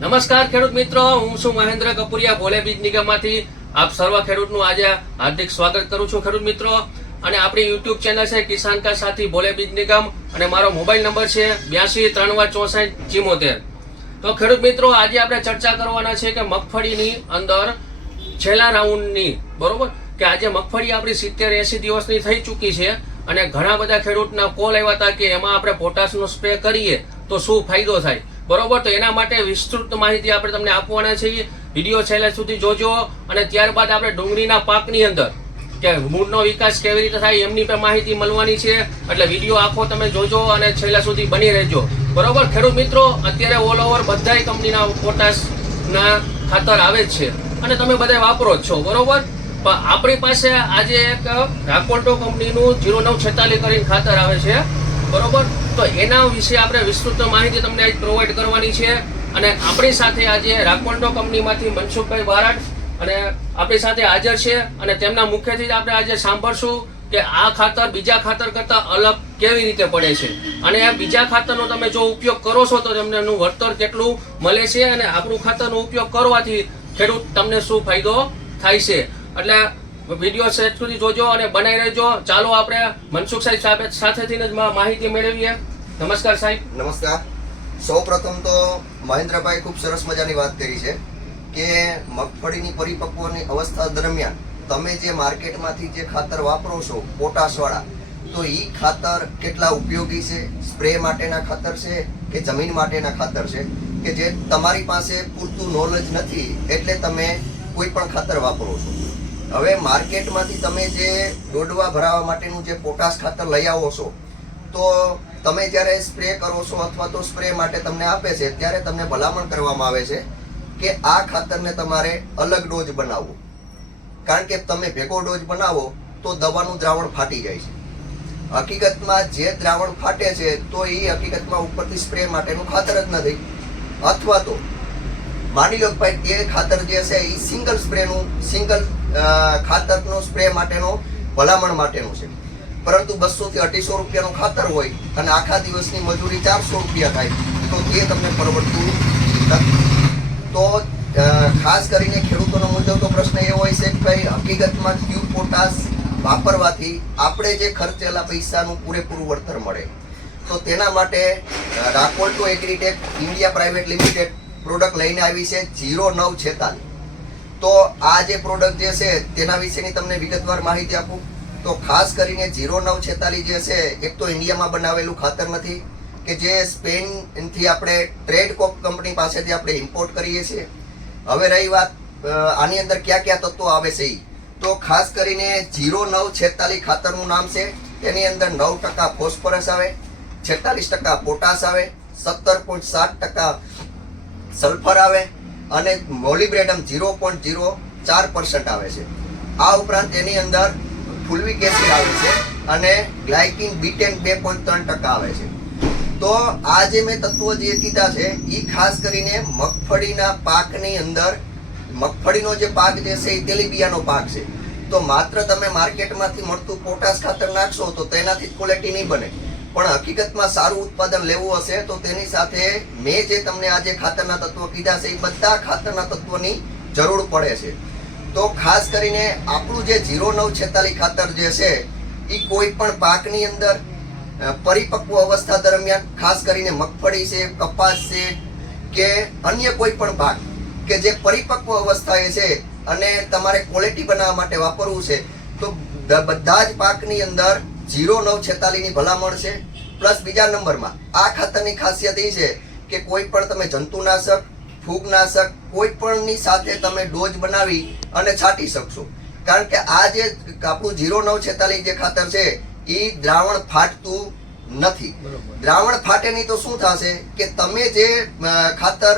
નમસ્કાર ખેડૂત મિત્રો, હું છું મહેન્દ્ર કપુરિયા, ભોલે બીજ નિગમમાંથી આપ સર્વ ખેડૂતનું આજે હાર્દિક સ્વાગત કરું છું ખેડૂત મિત્રો. અને આપણી યુટ્યુબ ચેનલ છે કિસાન કા સાથી ભોલે બીજ નિગમ અને મારો મોબાઈલ નંબર છે બ્યાસી ત્રણવા ચોસઠ ચિમોતેર. તો ખેડૂત મિત્રો, આજે આપણે ચર્ચા કરવાના છે કે મગફળીની અંદર છેલ્લા રાઉન્ડની, બરોબર? કે આજે મગફળી આપણી સિત્તેર એંસી દિવસની થઈ ચૂકી છે અને ઘણા બધા ખેડૂતના કોલ આવ્યા હતા કે એમાં આપણે પોટાશનો સ્પ્રે કરીએ તો શું ફાયદો થાય? બરોબર, તો એના માટે વિસ્તૃત માહિતી આપણે તમને આપવાના છીએ. વીડિયો છેલ્લે સુધી જોજો અને ત્યારબાદ આપણે ડુંગળીના પાકની અંદર કે મૂળનો વિકાસ કેવી રીતે થાય એમની પણ માહિતી મળવાની છે. એટલે વીડિયો આખો તમે જોજો અને છેલ્લા સુધી બની રહેજો. બરોબર, ખેડૂત મિત્રો, અત્યારે ઓલ ઓવર બધાય કંપનીના પોટાશના ખાતર આવે જ છે અને તમે બધા વાપરો છો, બરોબર? પણ આપણી પાસે આજે એક રાકોટો કંપનીનું જીરો નવ છેતાલીસ કરીને ખાતર આવે છે. બરોબર? તો એના વિશે આપણે વિસ્તૃત માહિતી તમને આજ પ્રોવાઈડ કરવાની છે. અને આપણી સાથે આજે રાકોલ્ટો કંપનીમાંથી મનસુખભાઈ બારાટ અને આપણી સાથે હાજર છે. અને તેમના મુખ્યથી જ આપણે આજે સાંભળશું કે આ ખાતર બીજા ખાતર કરતાં અલગ કેવી રીતે પડે છે. અને આ બીજા ખાતરનો તમે જો ઉપયોગ કરો છો તો તમને એનું વળતર કેટલું મળે છે અને આપણું ખાતરનો ઉપયોગ કરવાથી ખેડૂત તમને શું ફાયદો થાય છે. એટલે વીડિયો સેટ સુધી જોજો અને બનાવી રહેજો. ચાલો આપણે મનસુખ સાહેબ સાહેબ સાથેથી જ માહિતી મેળવીએ. નમસ્કાર સાહેબ. નમસ્કાર. સૌ પ્રથમ તો મહેન્દ્રભાઈ ખૂબ સરસ મજાની વાત કરી છે કે મગફળીની પરિપક્વની અવસ્થા દરમિયાન તમે જે માર્કેટમાંથી જે ખાતર વાપરો છો, પોટાશવાળા, તો એ ખાતર કેટલા ઉપયોગી છે? સ્પ્રે માટેના ખાતર છે કે જમીન માટેના ખાતર છે? કે જે તમારી પાસે પૂરતું નોલેજ નથી, એટલે તમે કોઈ પણ ખાતર વાપરો છો? હવે માર્કેટમાંથી તમે જે દોડવા ભરાવા માટેનું જે પોટાશ ખાતર લઈ આવો છો, તો તમે જ્યારે સ્પ્રે કરો છો અથવા તો સ્પ્રે માટે તમને આપે છે, ત્યારે તમને ભલામણ કરવામાં આવે છે કે આ ખાતરને તમારે અલગ ડોઝ બનાવવો. કારણ કે તમે ભેગો ડોઝ બનાવો, તો દવાનું દ્રાવણ ફાટી જાય છે. હકીકતમાં જે દ્રાવણ ફાટે છે, તો એ હકીકતમાં ઉપરથી સ્પ્રે માટેનું ખાતર જ નથી. અથવા તો માની લો ભાઈ તે ખાતર જે છે એ સિંગલ સ્પ્રેનું, સિંગલ ખાતરનો સ્પ્રે માટેનો, ભલામણ માટેનું છે. પરંતુ બસો થી અઢીસો રૂપિયાનું ખાતર હોય અને આખા દિવસની મજૂરી ચારસો રૂપિયા થાય, તો તે તમને પરવડતું તો ખાસ કરીને ખેડૂતોનો મૂંઝવતો પ્રશ્ન એ હોય છે કે ભાઈ હકીકતમાં ક્યુ પોટાશ વાપરવાથી આપણે જે ખર્ચેલા પૈસાનું પૂરેપૂરું વળતર મળે. તો તેના માટે Rakolto agritech, India private limited product લઈને આવી છે જીરો નવ છેતાલીસ. તો આ જે પ્રોડક્ટ જે છે, તેના વિશેની તમને વિગતવાર માહિતી આપું. તો ખાસ કરીને જીરો નવ છેતાલીસ જે છે, એક તો ઇન્ડિયામાં બનાવેલું ખાતર નથી, કે જે સ્પેનથી આપણે ટ્રેડ કોપ કંપની પાસેથી આપણે ઇમ્પોર્ટ કરીએ છીએ. હવે રહી વાત આની અંદર કયા કયા તત્વો આવે છે એ તો ખાસ કરીને જીરો નવ છેતાલીસ ખાતરનું નામ છે, તેની અંદર નવ ટકા ફોસ્ફરસ આવે, છેતાલીસ ટકા પોટાશ આવે, સત્તર પોઈન્ટ સાત ટકા સલ્ફર આવે અને મોલિબ્રેડમ ઝીરો પોઈન્ટ ઝીરો ચાર પર્સન્ટ આવે છે. આ ઉપરાંત એની અંદર ફુલવિક એસિડ આવે છે અને ગ્લાયકિન બીટેન બે પોઈન્ટ ત્રણ ટકા આવે છે. તો આ જે મેં તત્વો જે કીધા છે એ ખાસ કરીને મગફળીના પાકની અંદર, મગફળીનો જે પાક જે છે એ તેલીબિયાનો પાક છે. તો માત્ર તમે માર્કેટમાંથી મળતું પોટાશ ખાતર નાખશો તો તેનાથી ક્વોલિટી નહીં બને. પણ હકીકતમાં સારું ઉત્પાદન લેવું હશે તો તેની સાથે મેં જે તમને આજે ખાતરના તત્વો કીધા છે, એ બધા ખાતરના તત્વોની જરૂર પડે છે. તો ખાસ કરીને આપણું જે જીરો નવ છેતાલીસ ખાતર જે છે, એ કોઈ પણ પાકની અંદર પરિપક્વ અવસ્થા દરમિયાન, ખાસ કરીને મગફળી છે, કપાસ છે કે અન્ય કોઈ પણ પાક કે જે પરિપક્વ અવસ્થાએ છે અને તમારે ક્વોલિટી બનાવવા માટે વાપરવું છે, તો બધા જ પાકની અંદર જીરો નવ છેતાલીસની ભલામણ છે. પ્લસ બીજા નંબરમાં આ ખાતરની ખાસિયત એ છે કે કોઈ પણ તમે જંતુનાશક ફૂગનાશક કોઈ પણની સાથે તમે ડોઝ બનાવી અને છાંટી શકશો. કારણ કે આ જે આપણું જીરો નવ છેતાલીસ જે ખાતર છે એ દ્રાવણ ફાટતું નથી. દ્રાવણ ફાટે નહીં તો શું થશે કે તમે જે ખાતરનો ખાતર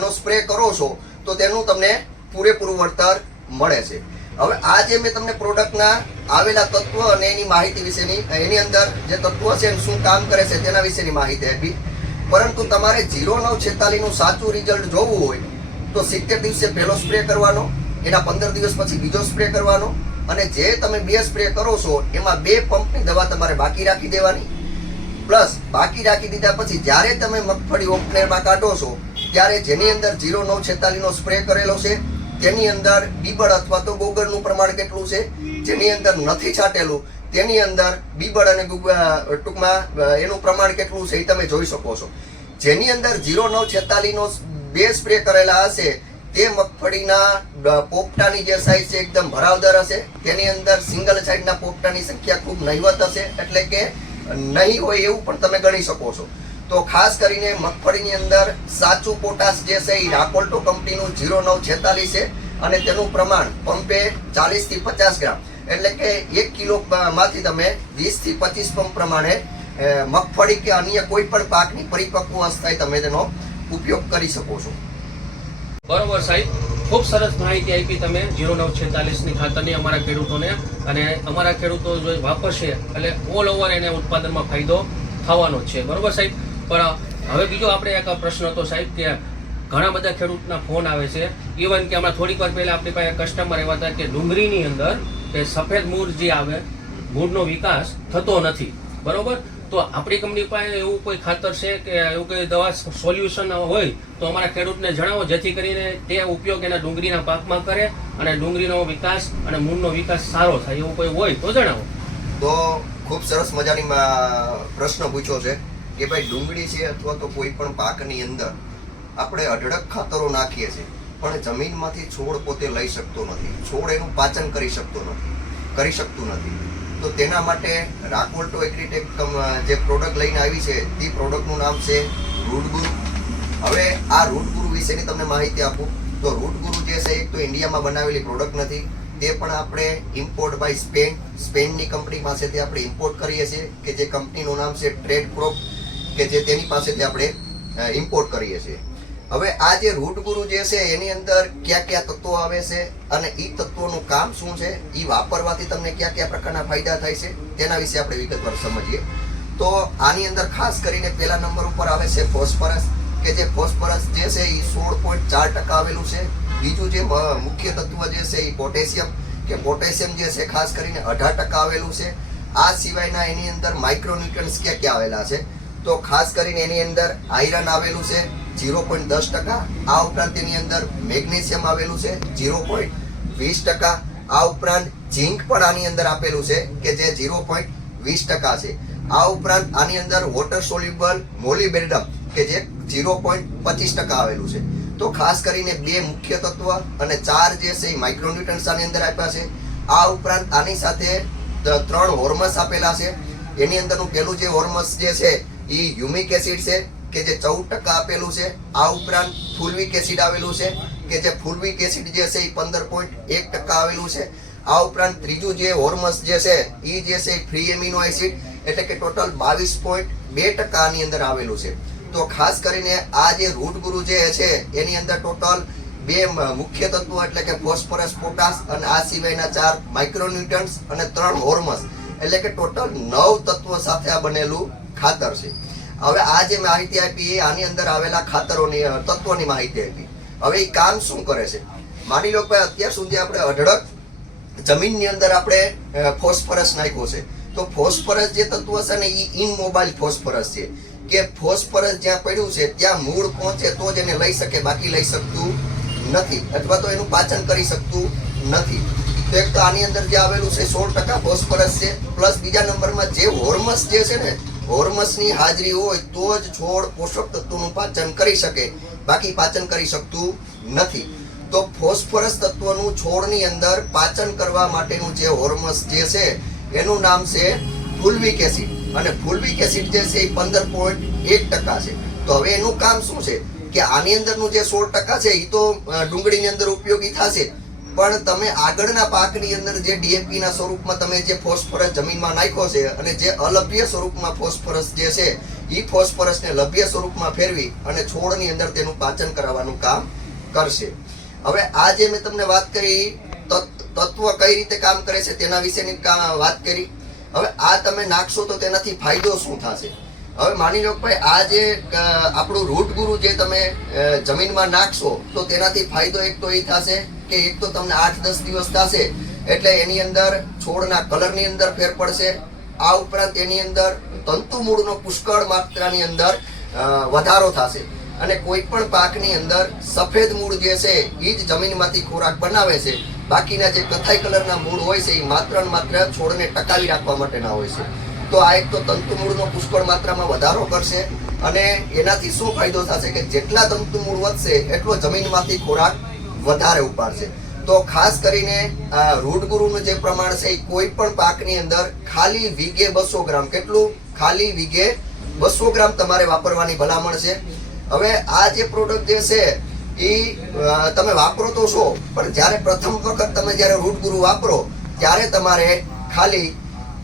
નો સ્પ્રે કરો છો તો તેનું તમને પૂરેપૂરું વળતર મળે છે. હવે આ જે મેં તમને પ્રોડક્ટના આવેલા તત્વ અને એની માહિતી વિશેની, એની અંદર જે તત્વ છે એમ શું કામ કરે છે તેના વિશેની માહિતી આપી. પરંતુ તમારે જીરો નવ છેતાલીસનું સાચું રિઝલ્ટ જોવું હોય, તો સિત્તેર દિવસે પહેલો સ્પ્રે કરવાનો, એના પંદર દિવસ પછી બીજો સ્પ્રે કરવાનો, અને જે તમે બે સ્પ્રે કરો છો, એમાં બે પંપની દવા તમારે બાકી રાખી દેવાની. પ્લસ બાકી રાખી દીધા પછી જ્યારે તમે મગફળી ઓપનેરમાં કાઢો છો, ત્યારે જેની અંદર જીરો નવ છેતાલીસનો સ્પ્રે કરેલો છે તેની અંદર બીબળ અથવા તો ગોગળનું પ્રમાણ કેટલું છે? જેની અંદર નથી છાંટેલું, તેની અંદર બીબળ અને ટૂંકમાં એનું પ્રમાણ કેટલું છે એ તમે જોઈ શકો છો. જેની અંદર જીરો નવ છેતાલીસનો બે સ્પ્રે કરેલા હશે, તે મગફળીના પોપટાની જે સાઈઝ છે, એકદમ ભરાવદાર હશે. તેની અંદર સિંગલ સાઈડના પોપટાની સંખ્યા ખૂબ નહીવત હશે, એટલે કે નહીં હોય એવું પણ તમે ગણી શકો છો. તો ખાસ કરીને મગફળીની અંદર સાચું પોટાશ જે છે એ રાકોલ્ટો કંપનીનું જીરો નવ છેતાલીસ છે અને તેનું પ્રમાણ પંપે ચાલીસથી પચાસ ગ્રામ. એટલે કે એક કિલો માંથી તમે વીસથી પચીસ પંપ પ્રમાણે મગફળી કે અન્ય કોઈ પણ પાકની પરિપક્વ અવસ્થાએ તમે તેનો ઉપયોગ કરી શકો છો. બરોબર સાહેબ, ખૂબ સરસ માહિતી આપી તમે જીરો નવ છેતાલીસની ખાતરની અમારા ખેડૂતોને. અને અમારા ખેડૂતો જો વાપરશે એટલે ઓલ ઓવર એને ઉત્પાદનમાં ફાયદો થવાનો છે. બરોબર સાહેબ? પણ, હવે બીજો આપણે એક પ્રશ્ન હતો સાહેબ કે ઘણા બધા ખેડૂતના ફોન આવે છે. ઇવન કે હમણાં થોડીક વાર પહેલાં આપણી પાસે કસ્ટમર એવા હતા કે ડુંગળીની અંદર કે સફેદ મૂળ જે આવે, મૂળનો વિકાસ થતો નથી. બરોબર? તો આપણી કંપની પાસે એવું કોઈ ખાતર છે કે એવું કોઈ દવા સોલ્યુશન હોય, તો અમારા ખેડૂતને જણાવો, જેથી કરીને તે ઉપયોગ એના ડુંગળીના પાકમાં કરે અને ડુંગળીનો વિકાસ અને મૂળનો વિકાસ સારો થાય એવું કોઈ હોય તો જણાવો. તો ખૂબ સરસ મજાની પ્રશ્ન પૂછ્યો છે. કે ભાઈ ડુંગળી છે અથવા તો કોઈ પણ પાકની અંદર આપણે અઢળક ખાતરો નાખીએ છીએ, પણ જમીનમાંથી છોડ પોતે લઈ શકતો નથી. છોડ એનું પાચન કરી શકતો નથી, કરી શકતું નથી. તો તેના માટે રાકોલ્ટો એગ્રીટેક જે પ્રોડક્ટ લઈને આવી છે, તે પ્રોડક્ટનું નામ છે રૂટગુરુ. હવે આ રૂટગુરુ વિશેની તમને માહિતી આપું. તો રૂટગુરુ જે છે એક તો ઇન્ડિયામાં બનાવેલી પ્રોડક્ટ નથી. તે પણ આપણે ઇમ્પોર્ટ બાય સ્પેન. સ્પેનની કંપની પાસેથી આપણે ઇમ્પોર્ટ કરીએ છીએ કે જે કંપનીનું નામ છે ટ્રેડ ક્રોપ. કે જે તેની પાસેથી આપણે ઇમ્પોર્ટ કરીએ છીએ. હવે આ જે રૂટગુરુ જે છે, એની અંદર કયા કયા તત્વો આવે છે અને એ તત્વોનું કામ શું છે એ વાપરવાથી તમને કયા કયા પ્રકારના ફાયદા થાય છે, તેના વિશે આપણે વિગતવાર સમજીએ. તો આની અંદર ખાસ કરીને પહેલા નંબર ઉપર આવે છે ફોસ્ફરસ, કે જે ફોસ્ફરસ જે છે એ સોળ પોઈન્ટ ચાર ટકા આવેલું છે. બીજું જે મુખ્ય તત્વ જે છે એ પોટેશિયમ, કે પોટેશિયમ જે છે, ખાસ કરીને અઢાર ટકા આવેલું છે. આ સિવાયના એની અંદર માઇક્રોન્યુટ્રન્સ ક્યાં ક્યાં આવેલા છે? તો ખાસ કરીને એની અંદર આયરન આવેલું છે, ઝીરો પોઈન્ટ દસ ટકા. આ ઉપરાંત એની અંદર મેગ્નેશિયમ આવેલું છે, ઝીરો પોઈન્ટ વીસ ટકા. આ ઉપરાંત ઝીંક પણ આની અંદર આપેલું છે કે જે ઝીરો પોઈન્ટ વીસ ટકા છે. આ ઉપરાંત આની અંદર વોટર સોલ્યુબલ મોલિબેરડમ કે જે ઝીરો પોઈન્ટ પચીસ ટકા આવેલું છે. તો ખાસ કરીને બે મુખ્ય તત્વ અને ચાર જે છે એ માઇક્રોન્યુટ્રન્સ આની અંદર આપ્યા છે. આ ઉપરાંત આની સાથે ત્રણ હોર્મસ આપેલા છે. એની અંદરનું પહેલું જે હોર્મસ જે છે એ હ્યુમિક એસિડ છે, કે જે ચૌદ ટકા આપેલું છે, આ ઉપરાંત ફુલવિક એસિડ આવેલું છે, કે જે ફુલવિક એસિડ જે છે એ પંદર પોઈન્ટ એક ટકા આવેલું છે. આ ઉપરાંત ત્રીજું જે હોર્મસ જે છે એ જે છે ફ્રી એમિનો એસિડ, એટલે કે ટોટલ બાવીસ પોઈન્ટ બે ટકાની અંદર આવેલું છે. તો ખાસ કરીને આ જે રૂટ ગુરુ જે છે, એની અંદર ટોટલ બે મુખ્ય તત્વો એટલે કે ફોસ્ફરસ, પોટાશ અને આ સિવાયના ચાર માઇક્રોન્યુટ્રન્સ અને ત્રણ હોર્મસ. એટલે કે ટોટલ નવ તત્વો સાથે આ બનેલું ખાતર છે. હવે આ જે માહિતી આપી એ આની અંદર આવેલા ખાતરોની તત્વોની માહિતી આપી. હવે એ કામ શું કરે છે? માની લો કે અત્યાર સુધી આપણે અઢળક જમીનની અંદર આપણે ફોસ્ફરસ નાખ્યો છે. તો ફોસ્ફરસ જે તત્વ છે ને એ ઇનમોબાઇલ ફોસ્ફરસ છે. કે ફોસ્ફરસ જ્યાં પડ્યું છે, ત્યાં મૂળ પહોંચે તો જ એને લઈ શકે, બાકી લઈ શકતું નથી. અથવા તો એનું પાચન કરી શકતું નથી. તો એક તો આની અંદર જે આવેલું છે, સોળ ટકા ફોસ્ફરસ છે, પ્લસ બીજા નંબરમાં જે હોર્મસ જે છે ને હોર્મસની હાજરી હોય તો જ છોડ પોષક તત્વોનું પાચન કરી શકે. બાકી પાચન કરી શકતું નથી. તો ફોસ્ફરસ તત્વનું છોડની અંદર પાચન કરવા માટેનું જે હોર્મસ જે છે, એનું નામ છે ફુલવિક એસિડ. અને ફુલવિક એસિડ જે છે એ પંદર પોઈન્ટ એક ટકા છે. તો હવે એનું કામ શું છે? કે આની અંદરનું જે સોળ ટકા છે એ તો ડુંગળીની અંદર ઉપયોગી થશે. પણ તમે આગળના પાકની અંદર જે ડીએપી ના સ્વરૂપમાં તમે જે ફોસ્ફરસ જમીનમાં નાખ્યો છે અને જે અલભ્ય સ્વરૂપમાં ફોસ્ફરસ જે છે એ ફોસ્ફરસને લભ્ય સ્વરૂપમાં ફેરવી અને છોડની અંદર તેનું પાચન કરાવવાનું કામ કરશે. હવે આ જે મેં તમને વાત કરી, તત- તત્વ કઈ રીતે કામ કરે છે તેના વિશેની વાત કરી. હવે આ તમે નાખશો તો તેનાથી ફાયદો શું થશે? હવે માની લો ભાઈ આ જે આપણું રૂટ ગુરુ જે તમે જમીનમાં નાખશો, તો તેનાથી ફાયદો એક તો એ થશે કે એક તો તમને આઠ દસ દિવસ થશે. એટલે એની અંદર છોડના કલરની અંદર ફેર પડશે. આ ઉપરાંત એની અંદર તંતુ મૂળનો પુષ્કળ માત્રાની અંદર વધારો થશે. અને કોઈ પણ પાકની અંદર સફેદ મૂળ જે છે એ જ જમીનમાંથી ખોરાક બનાવે છે. બાકીના જે કથાઈ કલરના મૂળ હોય છે એ માત્ર માત્ર છોડને ટકાવી રાખવા માટેના હોય છે. તો આ એક તો તંતુ મૂળનો પુષ્કળ માત્રામાં વધારો કરશે અને એનાથી શું ફાયદો થશે કે જેટલા તંતુ મૂળ વધશે, એટલો જમીનમાંથી ખોરાક વધારે ઉપાડશે. તો ખાસ કરીને આ રૂઢગુરુનું જે પ્રમાણ છે, એ કોઈ પણ પાકની અંદર ખાલી વીઘે બસો ગ્રામ. કેટલું? ખાલી વીઘે બસો ગ્રામ તમારે વાપરવાની ભલામણ છે. હવે આ જે પ્રોડક્ટ જે છે, એ તમે વાપરો તો છો, પણ જ્યારે પ્રથમ વખત તમે જ્યારે રૂટ ગુરુ વાપરો, ત્યારે તમારે ખાલી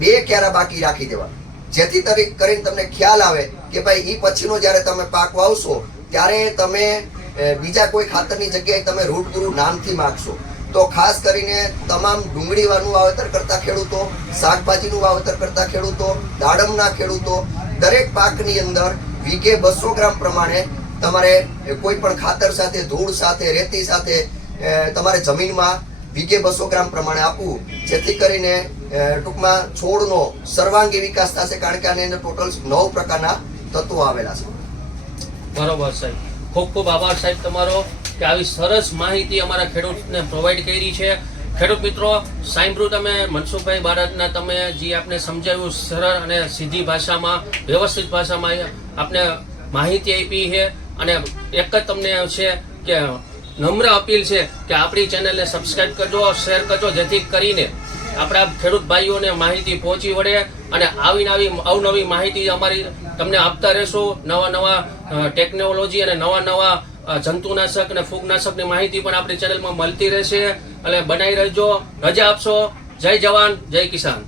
બે ક્યારા બાકી રાખી દેવા. જેથી તરી કરીને તમને ખ્યાલ આવે કે ભાઈ એ પછીનો જ્યારે તમે પાક વાવશો ત્યારે તમે બીજા કોઈ ખાતરની જગ્યાએ તમે રૂટ ગુરુ નામથી માગશો. તો ખાસ કરીને તમામ ડુંગળીવાનું વાવેતર કરતા ખેડૂતો, શાકભાજીનું વાવેતર કરતા ખેડૂતો, દાડમના ખેડૂતો, દરેક પાકની અંદર વીઘે બસો ગ્રામ પ્રમાણે તમારે કોઈ પણ ખાતર સાથે, ધૂળ સાથે, રેતી સાથે તમારે જમીનમાં વીઘે બસો ગ્રામ પ્રમાણે આપવું. જેથી કરીને ટૂંકમાં છોડનો સર્વાંગી વિકાસ થશે કારણ કે આની અંદર ટોટલ નવ પ્રકારના તત્વો આવેલા છે. બરોબર સાહેબ. ખૂબ ખૂબ આભાર સાહેબ તમારો કે આવી સરસ માહિતી અમારા ખેડૂતને પ્રોવાઈડ કરી છે. ખેડૂત મિત્રો, સાંભળ્યું તમે મનસુખભાઈ બારડના, તમે જે આપને સમજાવ્યું સરળ અને સીધી ભાષામાં, વ્યવસ્થિત ભાષામાં આપને માહિતી આપી છે. અને એક જ તમને છે કે નમ્ર અપીલ છે કે આપણી ચેનલને સબસ્ક્રાઈબ કરજો શેર કરજો, જેથી કરીને આપણા ખેડૂત ભાઈઓને માહિતી પહોંચી વળે અને આવી આવી અવનવી માહિતી અમારી તમને આપતા રહેશું. નવા નવા ટેકનોલોજી અને નવા નવા જંતુનાશક અને ફૂગનાશકની માહિતી પણ આપણી ચેનલમાં મળતી રહેશે. એટલે બનાવી રહેજો. રજા આપશો. જય જવાન, જય કિસાન.